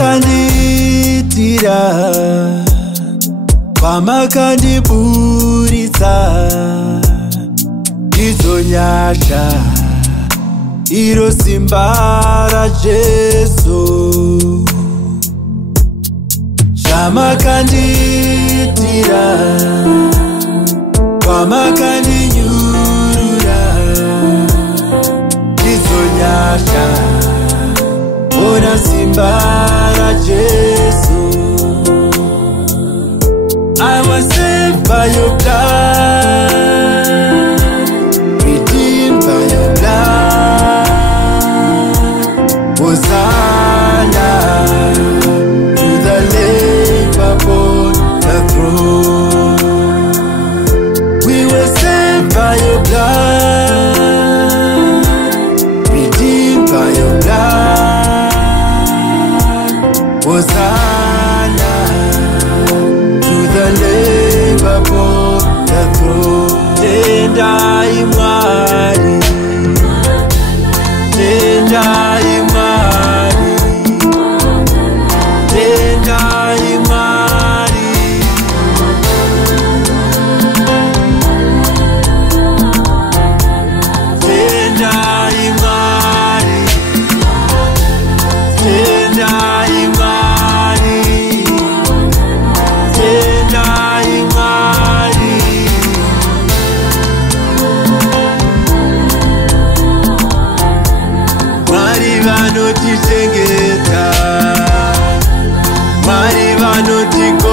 Zvamakandiitira, kwamakandiburitsa, ndidzo nyasha, iro simba raJesu. Zvamakandiitira, kwamakandinyurura, ndidzo nyasha, ona simba raJesu. I was saved by your blood, redeemed by your blood. Hosanna to the Lamb upon the throne. We were saved by your blood, redeemed by your blood. Hosanna to the Lamb upon the throne. Tendai Mwari, tendai Mwari, tendai Mwari. Tendai Mwari, tendai Mwari, tendai Mwari. Mwari vanotichengeta, Mwari vanotigo